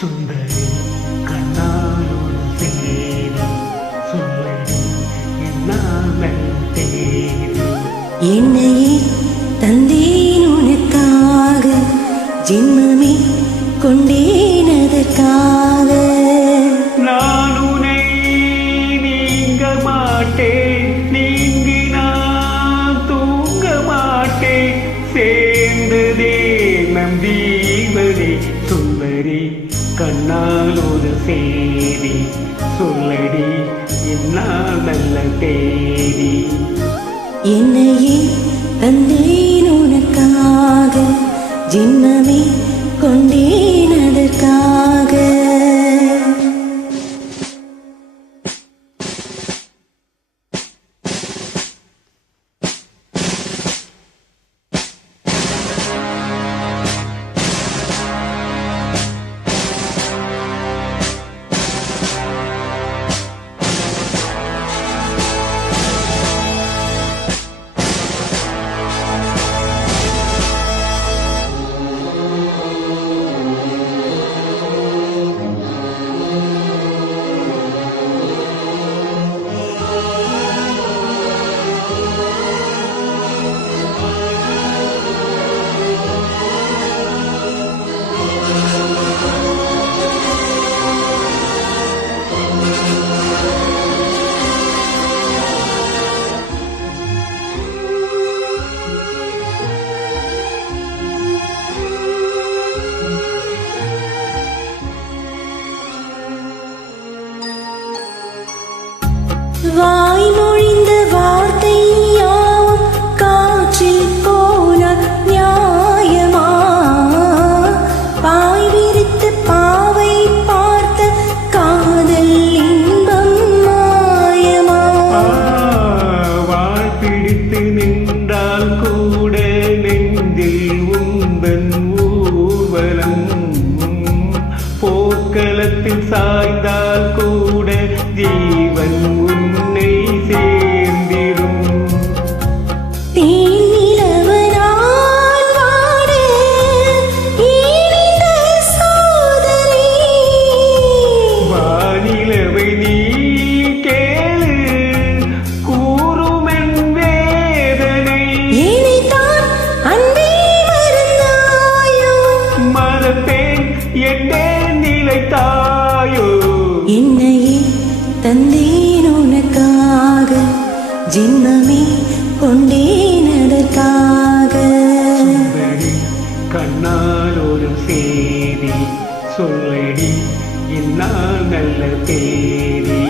சுந்தரி கண்ணாலோடு சேரி சொல்லடி என்னாமல் தேடி என்னையே தந்தேன் உனக்காக ஜென்மமே கொண்டேன் அதற்காக நான் உன்னை நீங்க மாட்டேன் நீங்கி நான் தூங்க மாட்டேன் சேர்ந்ததே நம் ஜீவனே சுந்தரி கண்ணால் ஒரு சேதி சொல்லடி என்னால் நல்ல தேதி என்னையே தந்தேன் உனக்காக ஜென்மமே கொண்டேன் அதற்காக வாய்மொழிந்த வார்த்தை யாவும் காற்றில் போன நியாயமா பாய் விரித்து பாவை பார்த்த காதல் இன்பம் மாயமா வாழ் பிடித்து நின்றால் கூட நெஞ்சில் உந்தன் ஊர்வலம் போர்க்களத்தில் சாய்ந்தால் கூட ஜீவன் உன்னை சேர்ந்திடும் தேனிலவனான் வாட இனிந்த சோதனை வானிலவை நீ கேளு கூறுமென் வேதனை இனிதான் அன்பே மறந்தாயோ மனப்பேன் என்னே நிலைத்தாயோ என்னையே தந்தேன் உனக்காக ஜென்மமே கொண்டேன் அதற்காக சுந்தரி கண்ணால் ஒரு சேதி சொல்லடி என்னால் நல்ல தேதி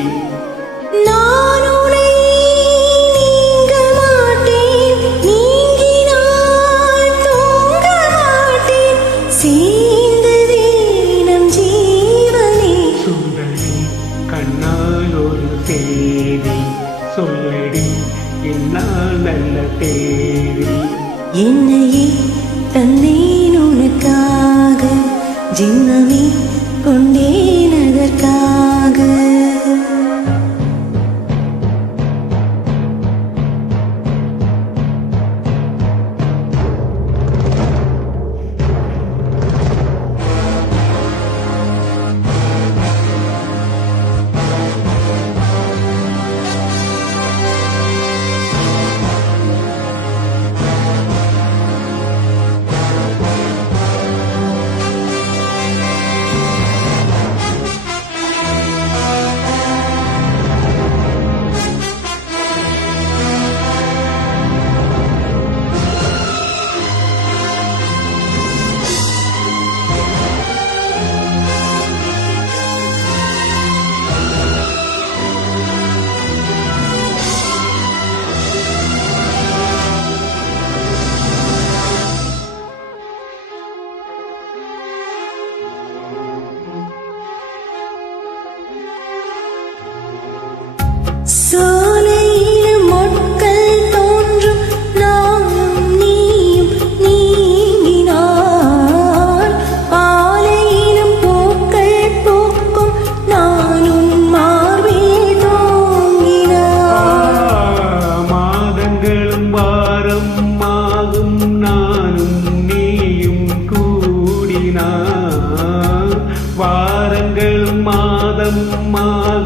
நான் உன்னை நீங்க மாட்டேன் நீங்கினால் தூங்க மாட்டேன் சேர்ந்ததே நம் ஜீவனே சுந்தரி கண்ணால் ஒரு சேதி சொல்லடி என்னால் நல்ல தேதி என்னையே தந்தேன் உனக்காக ஜென்மமே கொண்டேன் அதற்காக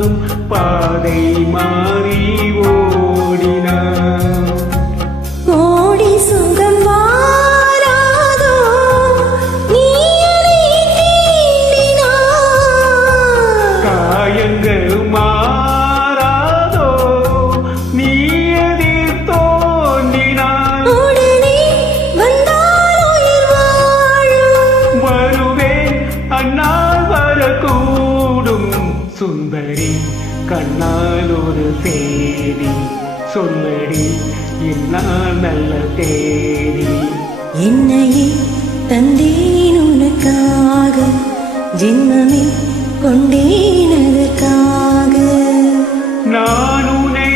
நானும் பாதை மாறி ஓடினான். கோடி சுகம் வாராதோ நீ என்னை தீண்டினாய். காயங்கள் மாறாதோ நீ எதிர் தோன்றினான். உடனே வந்தால் உயிர் வாழும். வருவேன் அந்நாள் வரக்கூடும். சுந்தரி கண்ணால் ஒரு சேதி சொல்லடி இந்நாள் நல்ல தேதி. என்னையே தந்தேன் உனக்காக, ஜென்மமே கொண்டேன் அதற்காக. நான் உன்னை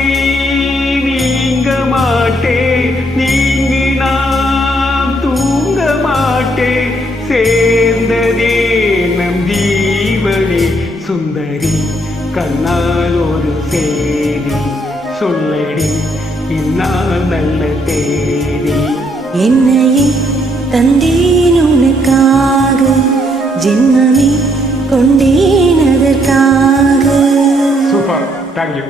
நீங்க மாட்டேன், நீங்கி நாம் தூங்க மாட்டேன். சேர்ந்ததே நம் ஜீவனே. சுந்தரி கண்ணால் ஒரு சேதி சொல்லடி இந்நாள் நல்ல தேதி. என்னையே தந்தேன் உனக்காக, ஜென்மமே கொண்டேன் அதற்காக. Super, thank you.